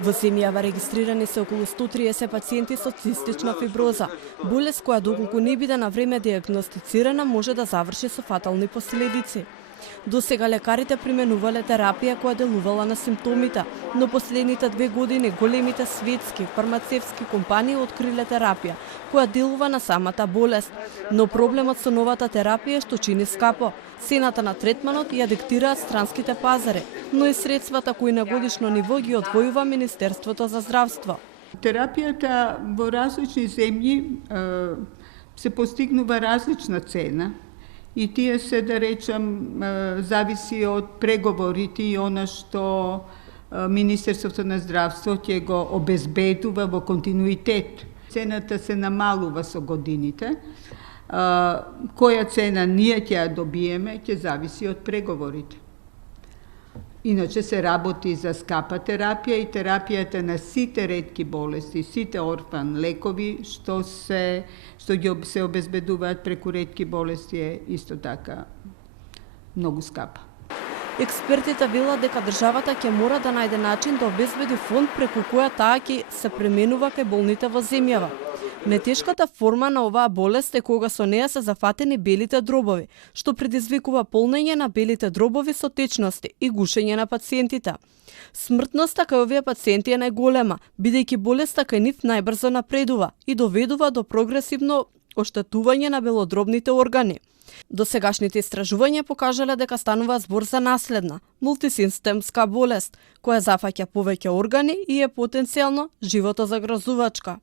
Во земјава регистрирани се околу 130 пациенти со цистична фиброза, болест која доколку не биде на време диагностицирана може да заврши со фатални последици. До сега лекарите применувале терапија која делувала на симптомите, но последните 2 години големите светски фармацевтски компании откриле терапија која делува на самата болест. Но проблемот со новата терапија е што чини скапо. Цената на третманот ја диктираат странските пазари, но и средствата кои на годишно ниво ги одвојува Министерството за здравство. Терапијата во различни земји се постигнува различна цена. И тие се, да речам, зависи од преговорите и она што Министерството на здравство ќе го обезбедува во континуитет. Цената се намалува со годините. Која цена ние ќе ја добиеме, ќе зависи од преговорите. Иначе се работи за скапа терапија и терапијата на сите ретки болести, сите орфан лекови што ги се обезбедуваат преку ретки болести е исто така многу скапа. Експертите велат дека државата ќе мора да најде начин да обезбеди фонд преку која таа ќе се пременува кај болните во земјава. Најтешката форма на оваа болест е кога со неа се зафатени белите дробови, што предизвикува полнење на белите дробови со течности и гушење на пациентите. Смртноста кај овие пациенти е најголема, бидејќи болеста кај нив најбрзо напредува и доведува до прогресивно оштетување на белодробните органи. Досегашните истражувања покажале дека станува збор за наследна, мултисистемска болест, која зафаќа повеќе органи и е потенцијално животозагрозувачка.